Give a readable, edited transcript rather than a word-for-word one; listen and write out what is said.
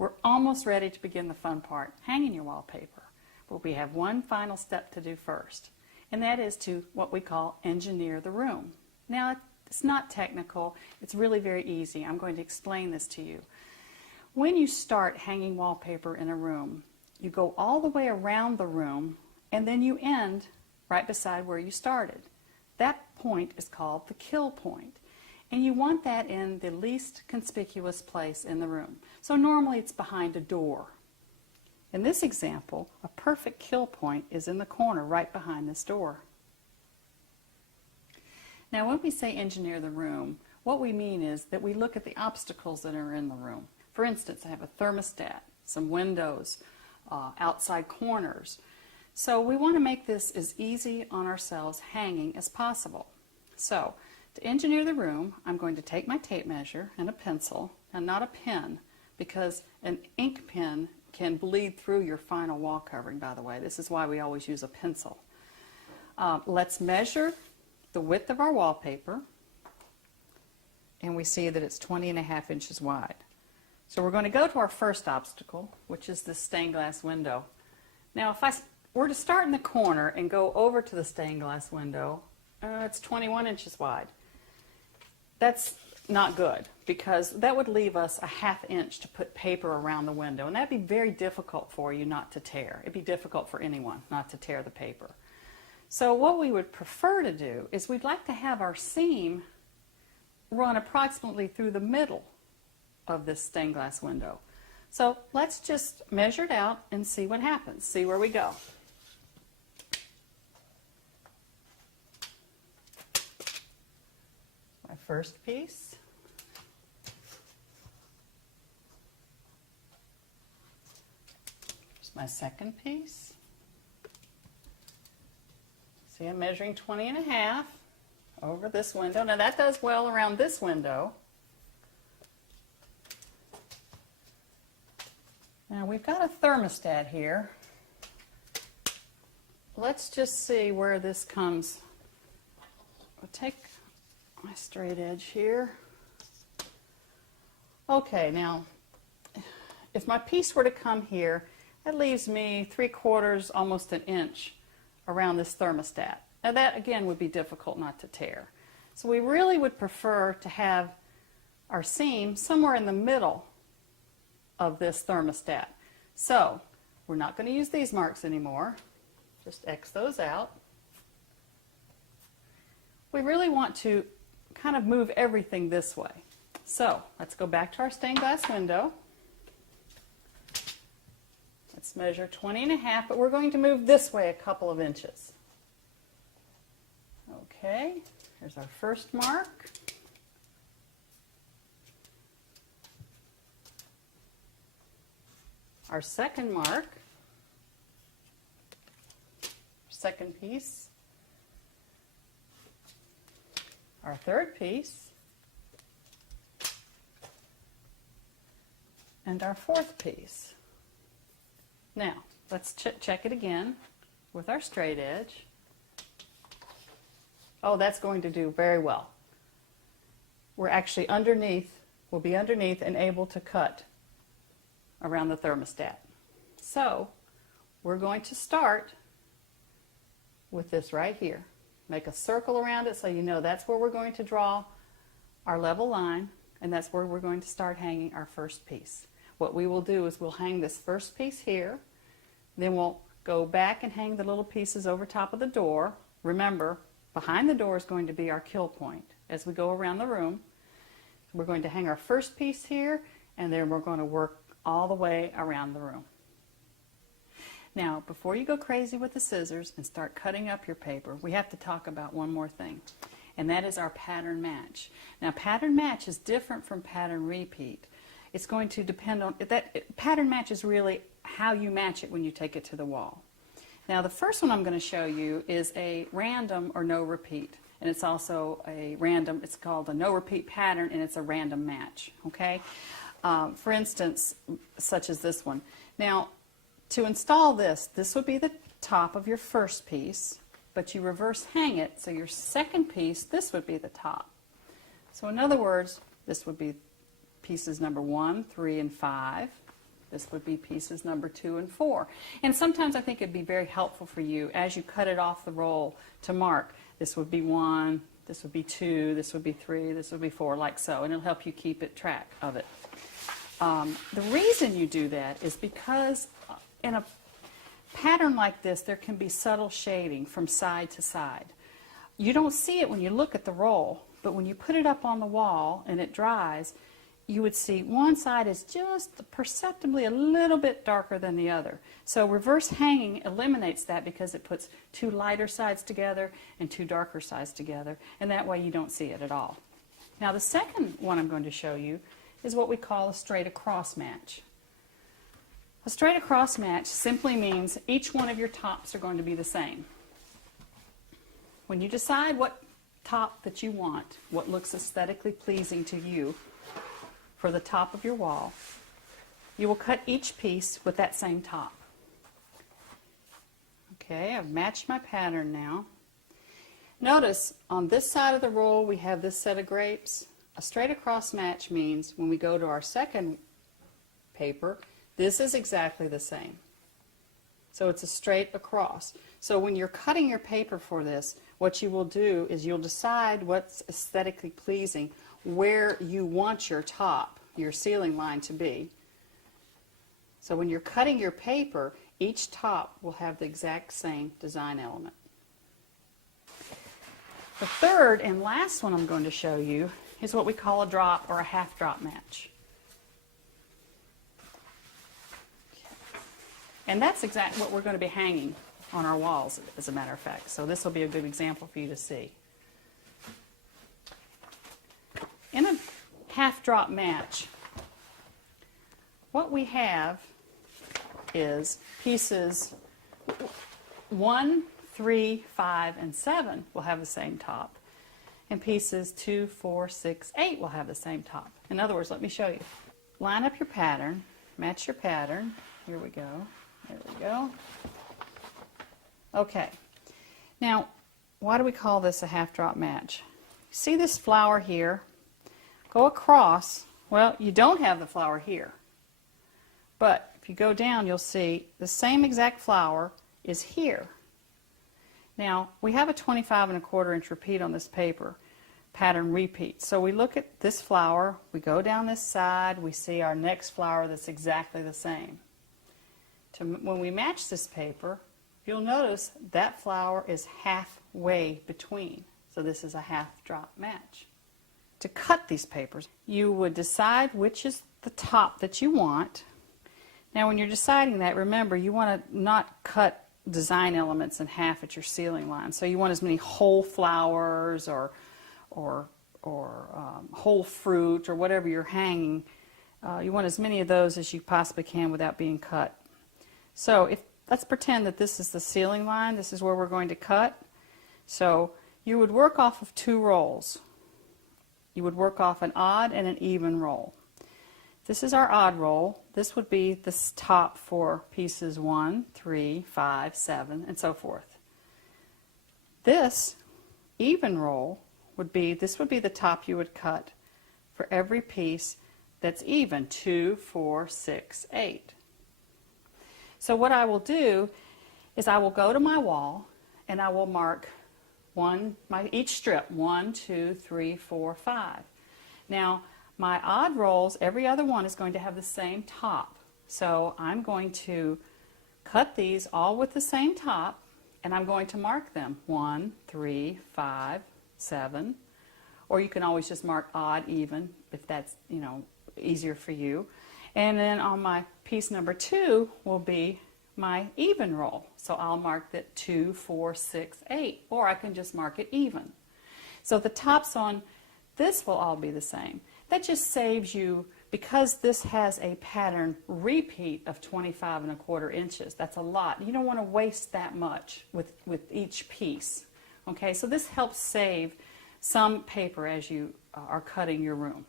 We're almost ready to begin the fun part, hanging your wallpaper. But we have one final step to do first, and that is to what we call engineer the room. Now, it's not technical, it's really very easy. I'm going to explain this to you. When you start hanging wallpaper in a room, you go all the way around the room, and then you end right beside where you started. That point is called the kill point. And you want that in the least conspicuous place in the room. So normally it's behind a door. In this example, a perfect kill point is in the corner right behind this door. Now when we say engineer the room, what we mean is that we look at the obstacles that are in the room. For instance, I have a thermostat, some windows, outside corners. So we want to make this as easy on ourselves hanging as possible. So to engineer the room, I'm going to take my tape measure and a pencil, and not a pen, because an ink pen can bleed through your final wall covering, by the way. This is why we always use a pencil. Let's measure the width of our wallpaper, and we see that it's 20.5 inches wide. So we're going to go to our first obstacle, which is this stained glass window. Now if I were to start in the corner and go over to the stained glass window, it's 21 inches wide. That's not good, because that would leave us a 1/2 inch to put paper around the window, and that'd be very difficult for you not to tear. It'd be difficult for anyone not to tear the paper. So what we would prefer to do is we'd like to have our seam run approximately through the middle of this stained glass window. So let's just measure it out and see what happens, see where we go. My first piece. Here's my second piece. See, I'm measuring 20.5 over this window. Now that does well around this window. Now we've got a thermostat here. Let's just see where this comes. I'll take my straight edge here. Okay, now if my piece were to come here, that leaves me 3/4, almost an inch around this thermostat. Now that again would be difficult not to tear. So we really would prefer to have our seam somewhere in the middle of this thermostat. So we're not going to use these marks anymore. Just X those out. We really want to kind of move everything this way. So let's go back to our stained glass window. Let's measure 20.5, but we're going to move this way a couple of inches. Okay, here's our first mark. Our second mark, second piece, our third piece, and our fourth piece. Now, let's check it again with our straight edge. Oh, that's going to do very well. We're actually underneath, we'll be underneath and able to cut around the thermostat. So we're going to start with this right here. Make a circle around it so you know that's where we're going to draw our level line, and that's where we're going to start hanging our first piece. What we will do is we'll hang this first piece here, then we'll go back and hang the little pieces over top of the door. Remember, behind the door is going to be our kill point. As we go around the room, we're going to hang our first piece here, and then we're going to work all the way around the room. Now, before you go crazy with the scissors and start cutting up your paper, we have to talk about one more thing, and that is our pattern match. Now, pattern match is different from pattern repeat. It's going to depend on that. Pattern match is really how you match it when you take it to the wall. Now, the first one I'm going to show you is a random or no repeat, and it's also a random. It's called a no repeat pattern, and it's a random match. Okay. For instance, such as this one. Now, to install this would be the top of your first piece, but you reverse hang it, so your second piece, this would be the top. So in other words, this would be pieces number 1, 3, and 5. This would be pieces number 2 and 4. And sometimes I think it'd be very helpful for you as you cut it off the roll to mark. This would be 1, this would be 2, this would be 3, this would be 4, like so. And it'll help you keep track of it. The reason you do that is because in a pattern like this, there can be subtle shading from side to side. You don't see it when you look at the roll, but when you put it up on the wall and it dries, you would see one side is just perceptibly a little bit darker than the other. So reverse hanging eliminates that because it puts 2 lighter sides together and 2 darker sides together, and that way you don't see it at all. Now the second one I'm going to show you is what we call a straight across match. A straight across match simply means each one of your tops are going to be the same. When you decide what top that you want, what looks aesthetically pleasing to you for the top of your wall, you will cut each piece with that same top. Okay, I've matched my pattern now. Notice on this side of the roll we have this set of grapes. A straight across match means when we go to our second paper, this is exactly the same. So it's a straight across. So when you're cutting your paper for this, what you will do is you'll decide what's aesthetically pleasing, where you want your top, your ceiling line to be. So when you're cutting your paper, each top will have the exact same design element. The third and last one I'm going to show you is what we call a drop or a half drop match. And that's exactly what we're going to be hanging on our walls, as a matter of fact. So this will be a good example for you to see. In a half drop match, what we have is pieces 1, 3, 5, and 7 will have the same top. And pieces 2, 4, 6, 8 will have the same top. In other words, let me show you. Line up your pattern, match your pattern. Here we go. There we go. Okay. Now, why do we call this a half drop match? See this flower here? Go across. Well, you don't have the flower here. But if you go down, you'll see the same exact flower is here. Now, we have a 25 1/4 inch repeat on this paper, pattern repeat. So we look at this flower, we go down this side, we see our next flower that's exactly the same. When we match this paper, you'll notice that flower is halfway between. So this is a half drop match. To cut these papers, you would decide which is the top that you want. Now when you're deciding that, remember you want to not cut design elements in half at your ceiling line. So you want as many whole flowers or whole fruit or whatever you're hanging. You want as many of those as you possibly can without being cut. So let's pretend that this is the ceiling line. This is where we're going to cut. So you would work off of 2 rolls. You would work off an odd and an even roll. This is our odd roll. This would be the top for pieces 1, 3, 5, 7, and so forth. This even roll would be the top you would cut for every piece that's even, 2, 4, 6, 8. So what I will do is I will go to my wall and I will mark each strip 1, 2, 3, 4, 5. Now my odd rolls, every other one is going to have the same top. So I'm going to cut these all with the same top and I'm going to mark them 1, 3, 5, 7, or you can always just mark odd, even if that's easier for you. And then on my piece number 2 will be my even roll. So I'll mark that 2, 4, 6, 8, or I can just mark it even. So the tops on this will all be the same. That just saves you, because this has a pattern repeat of 25 1/4 inches. That's a lot. You don't want to waste that much with each piece. Okay, so this helps save some paper as you are cutting your room.